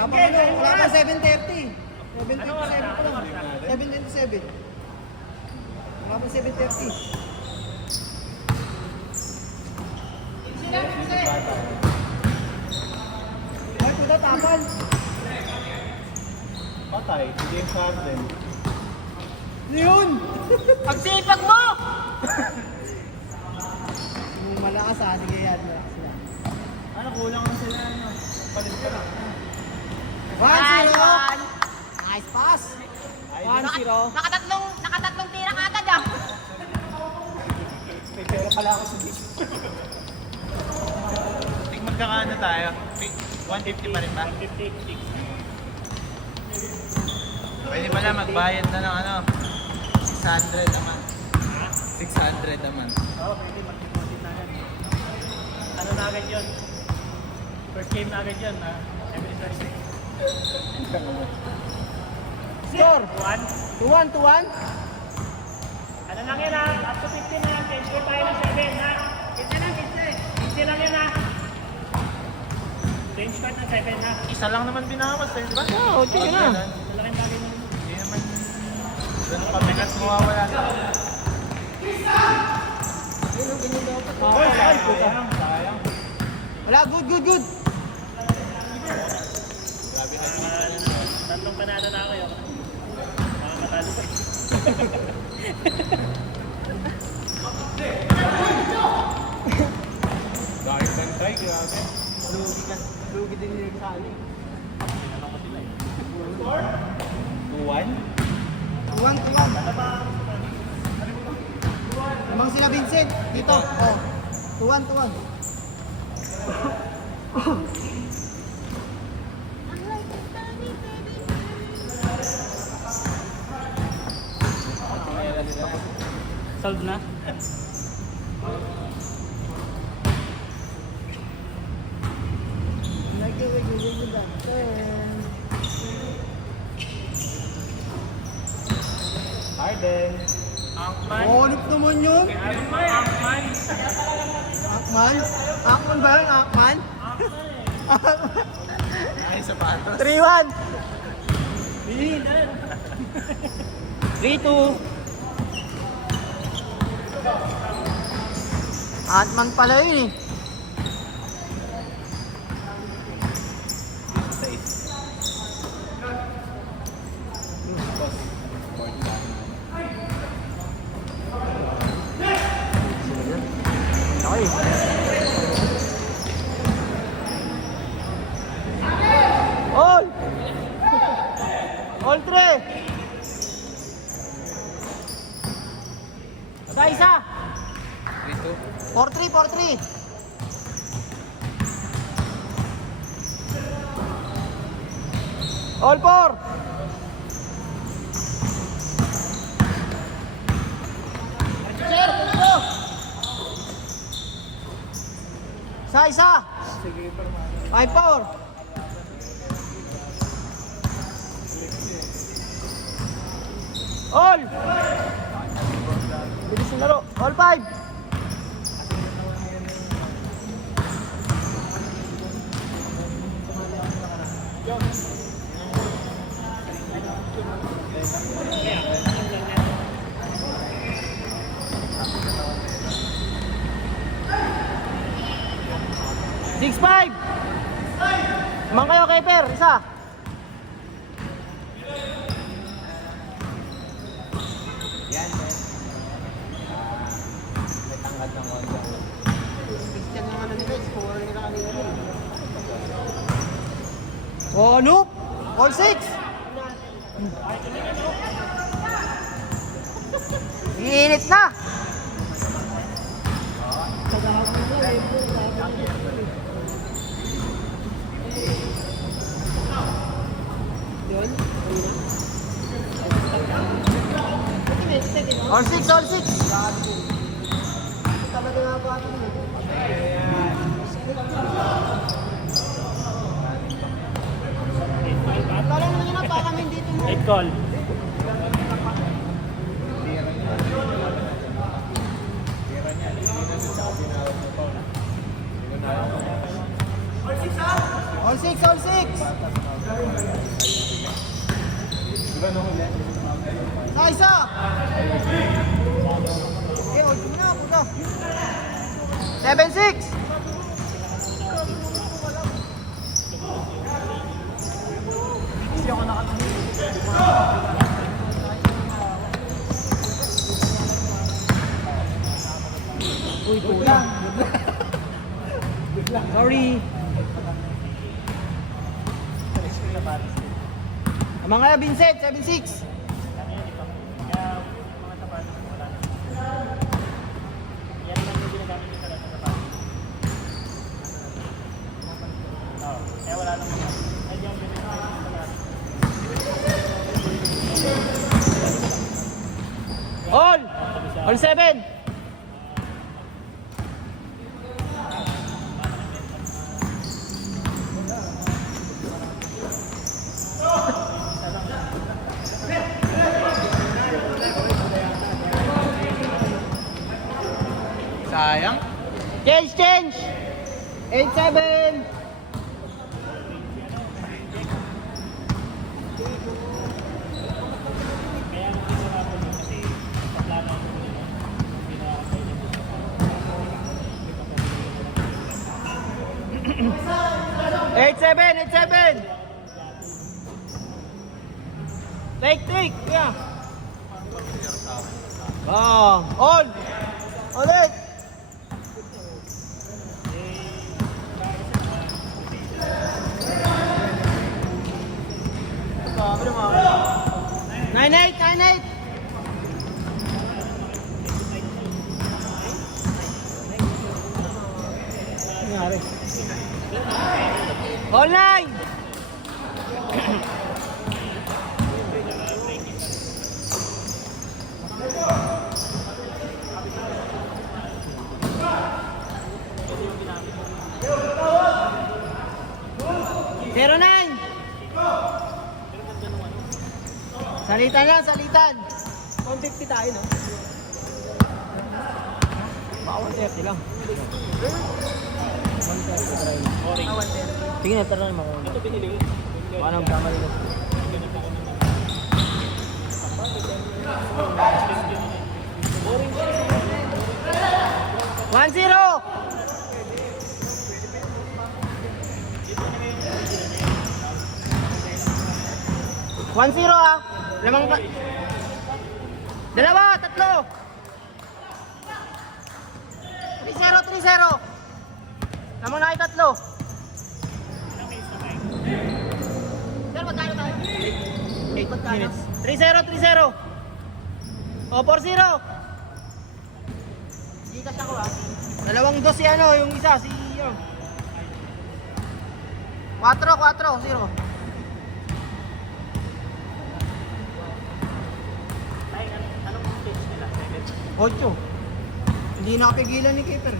Wala pa 7:30. 7:27 pa lang. 7:27. Wala pa 7:30. Ay, kuda tapan. Patay, James Harden. Yun! Pagsipag mo! Kung malakas sige yan. Malakas sila. Ano, kulang na sila, ano? Palit pa lang. 1-0. Nice pass. 1-0. Nakatatlong tira ka agad ah. May pera pala ako sa dito. Magkakaano tayo? 150 pa rin ba? 150. Pwede pala magbayad na ng ano? 600 naman. 600 naman. Oo, pwede mag-deposit na yan. Ano na agad yun? First game na agad yun, ha? Every Thursday. Score. 1. 2-1. Ano lang yan, ha? Up to 15 na yan. 10 tayo ng 7, ha? 15 lang, 15 lang yan, ha? Change card ng 7, ha? Isa lang naman binawas, eh, di ba? Oo, sige na. Malaking bagay nun. Hindi naman ganun pabigat mawawala. Sayang. Wala, good. Tatlong panalo na ako yun. Makakatalo pa. Dahil bantay, grabe. Lugi din yung sali. 2-1? 2-1. Lamang sila Vincent. Dito. Oh. 2-1. Solve na? Harden. Akman. Olip naman yun. Akman. Akman ba yun? Akman? Ay, sapatos. 3-1. 3-2. Atman pala yun eh. Okay. All 3. Isa. 4-3. All 4. Isa. 5-4. All. Bilis yung laro. All 5. Six, 5. Mang kayo, Keper. Isa. Yan, eh. May tangkad ng Honda. Christian naman na nila. Score nila kanina rin. Oh, ano? All 6. Iinit na. All 6. Talaga nga ba ito? Tala naman yun na, baka kami dito mo. 8 call. All All six, all six. Isa. Eh, hold mo na, puta. 7-6. Hindi ako nakatingin. Uy, kulang. Sorry. Mga Vincent, 7-6. All 7. Sayang. Change. 8-7. Eight seven. Take. Yeah. On. Ulit. Nine eight. All 9. Zero 9. Salitan. 150 tayo, no? Baka 130 lang. 130. Sige na, tara naman. Ito binili ko. Baka nang kamali ko. 1-0. 1-0 ah. Lamang pa. Dalawa, tatlo. 3-0. Lamang na kayo tatlo. Sir, magkano tayo? 8 minutes. 3-0. O, 4-0. Gikas ako ah. Dalawang dos si ano, yung isa, si... 4-0. Ocho. Hindi nakapigilan ni keeper.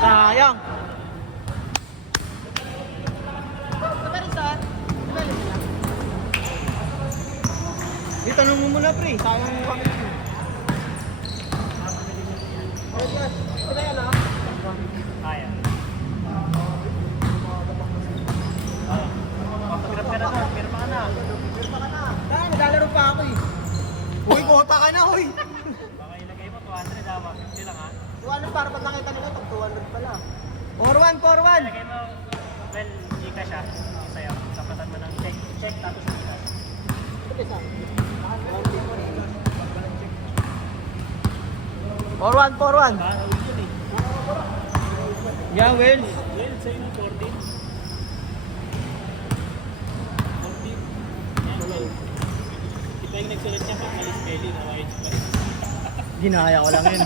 Sayang. Di tanong mo muna pre, sayang mo kami. Kaya. Pag-grab ka na to, pirma ka na. Dahil naglalaro pa ako eh. Uy, bota ka na, uy. Baka ilagay mo 200 daw, 50 lang ha. 200 para pag nakita nila, pag 200 pala. 4-1. Ilagay mo, well, Gcash ha. Sa'yo, sapatan mo ng check tapos Gcash. 4-1. Baka naulit yun eh. Yeah, Wells. Well, sa'yo ng 14. 14. Yan, well. Di ba yung nagsulat niya pag malis belly na wide pa rin? Ginaya ko lang yun.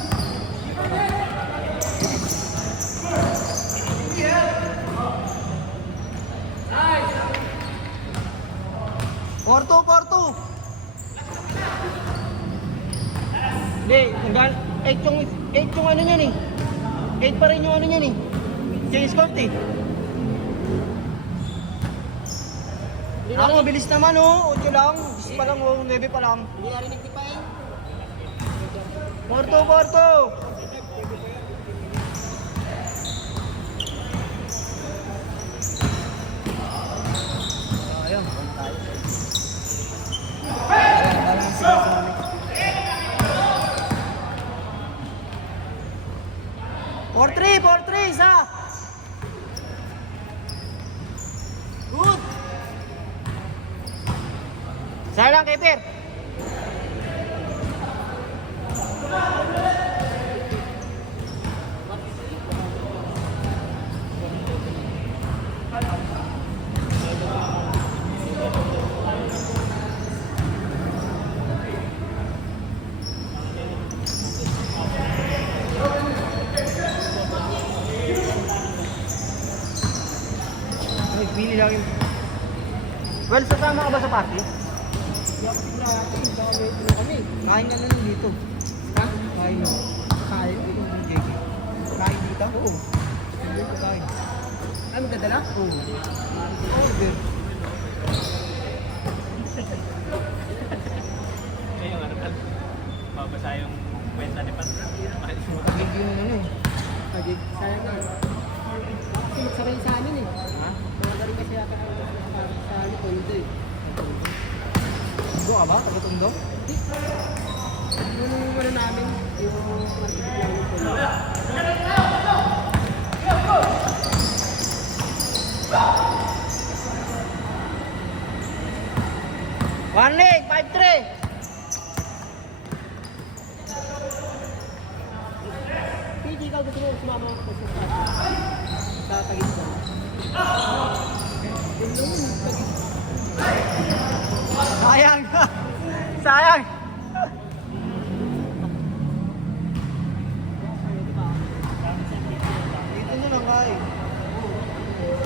4-2. Hindi, 8 yung ano niyan eh. 8 pa rin yung ano niyan eh. Change court eh. Ako, mabilis naman oh. 8 lang. 10 pa lang oh. 9 pa lang. Hindi narinig di pa eh. Porto, Porto! Ayun, tayo. Four three, isa! Good! Isa lang, keeper! Ay, pili lang yun. Well, sasama ka ba sa party? Kain ka na lang dito. Ha? Kain na. Kain dito ng JK. Kain dito? Oo. Hindi ko kain. Ay, magdadala? Oo. Order. Ngayon, ano pala? Babasa yung kwenta ni Pat. Magiging yung ano eh. Pagig, sayang na. Kasi magsakay sa amin eh. Ha? Mga galing kasi yata sa amin ko nito eh. Tundo ka ba? Taga-tundo? Yung ano namin, yung marketing namin ko. One leg, 5-3. Hindi ikaw gusto mo sumama ako sa Tagig ko. Sayang. Sayang. Dito na lang kain.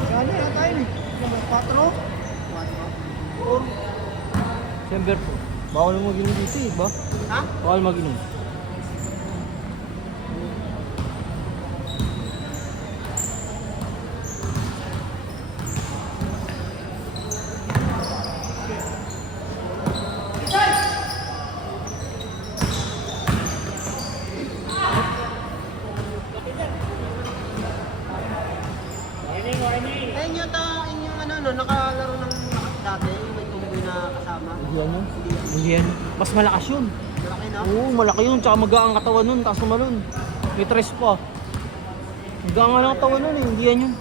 Gano'n yan tayo eh. 4? 4? Siyempre po. Bawal mag-inom dito eh, ba? Ha? Bawal mag-inom. Eh, inyo to, inyong ano, no, nakalaro ng dati, may tumboy na kasama. Hindi yan yun. Hindi yan. Mas malakas yun. Malaki na. Oo, malaki yun. Tsaka magaan ang katawan nun. Taas naman nun. May tres pa. Magaan nga ang katawan nun eh. Hindi yan yun.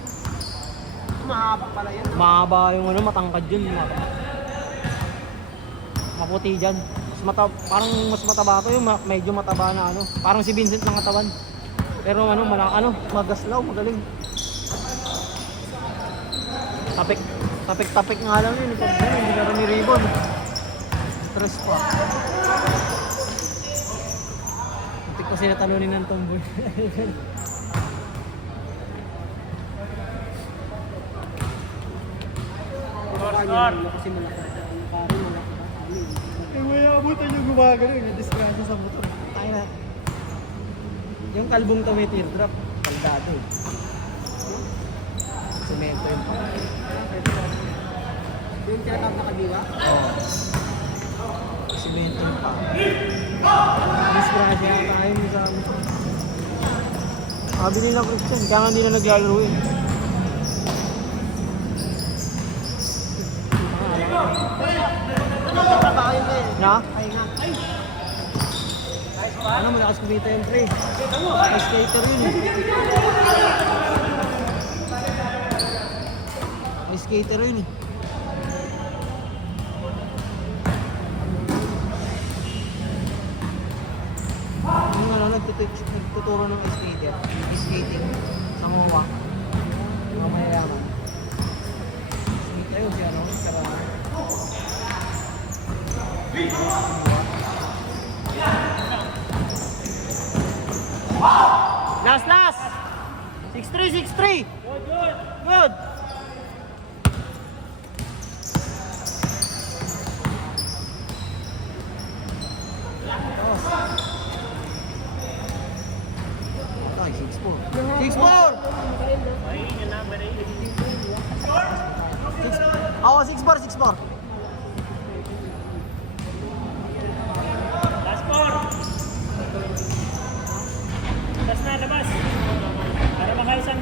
Mahaba pala yan. Mahaba yung ano, matangkad yun. Maputi dyan. Parang mas mataba to yung medyo mataba na ano. Parang si Vincent ng katawan. Pero ano, magaslaw, magaling. Tapik nga lang yun. Pag yun, hindi na rin ribbon. Stress pa. Muntik pa sila talunin ng tomboy. Score! Kasi malaki. Ang pare, malaki pa sa amin. Yung may abutan yung gumagano yung disgrasya sa motor. Tayo na. Yung kalbong to may teardrop. Kaldado eh. Semento yung pa. Yung tinatawag na kadiwa? Semento yung pa. Disgrasya tayo mo sa motor. Sabi nila Christian, kaya nga hindi na naglalaro eh. Ano ang trabaho yun eh? Na? Ay nga. Ano, malakas kumita yung pre. Ice skater yun eh. Ice skater yun eh. Yung ano, nagtuturo ng ice skater. Ice skating. Sa MOA. Mga mayayaman. Kumita yun si ano, karama. Last! 6-3, 6-3! Good! Ay, 6-4. 6-4! Barihin nyo na, barihin. Ako, 6-4, 6-4.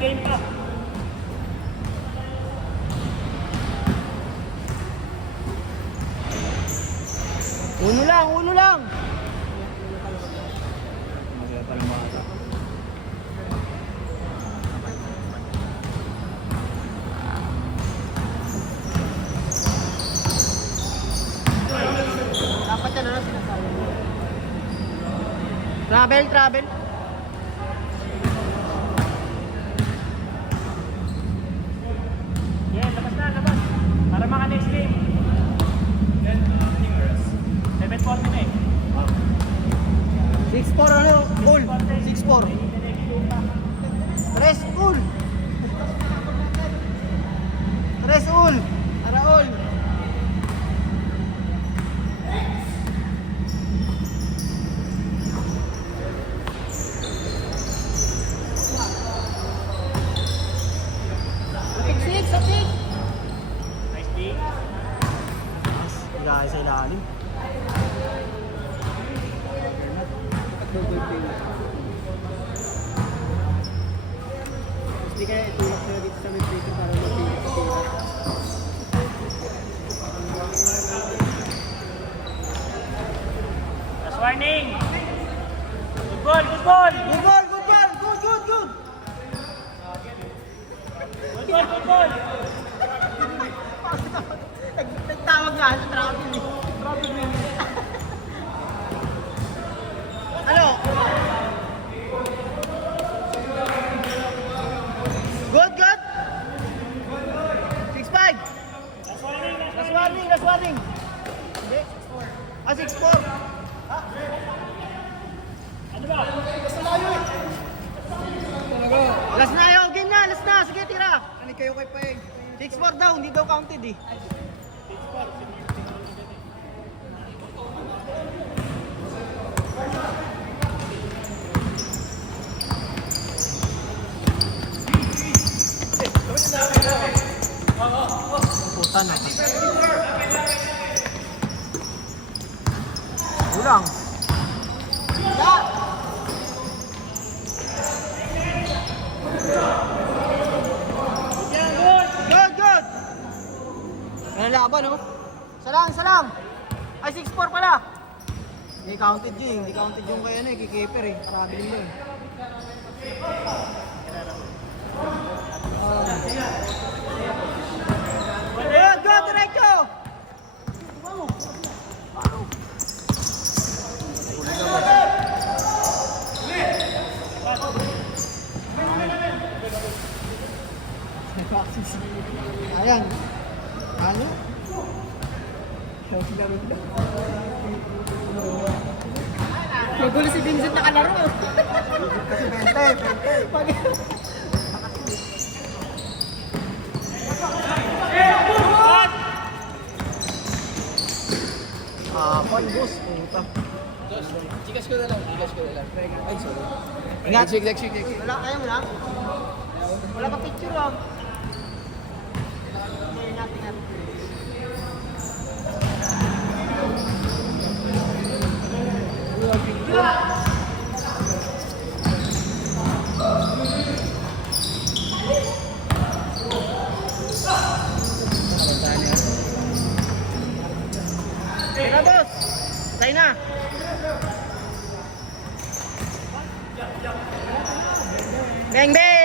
game pa. Uno lang, uno lang. Dapat yan, ano sinasabi mo? Travel, travel. Yeah, labas na, labas. Para maka next game. 7:40 na eh. 6-4 ano? All. 6-4. Tres all. Tres all. Para all. Six, sa six. Nice D. Guys, sa ilalim. Hindi kaya itulak na dito sa midfielder para matira. Last warning. Good ball, good ball. Good ball, good ball. Good, good, good. Good ball, good ball. Nagtawag nga sa travel eh. Travel wing. Ano? Good, good. 6-5. Last warning, last warning. Hindi. 6-4. 6-4. Ano ba? Last na yun, game na, last na. Sige, tira. Ano kayo kay Paeng? 6-4 daw, hindi daw counted eh. Puta na. Ulang. Good, good. Ano laban, no? Salang, salang. Ay, 6-4 pala. Hindi counted yun. Hindi counted yung kaya na eh. Kikeeper eh. Traveling mo eh. Good, good. Diretso. Ayan. Ano? Nagulo si Vincent nakalaro. Kasi 20. Pan boss. Puta. Chikas ko na lang, chikas ko na lang. Ay, sorry. Ingat. Next week. Wala, kaya mo lang? Wala pa picture oh. Ingat, ingat. Tara boss! Tayo na! Bang bang!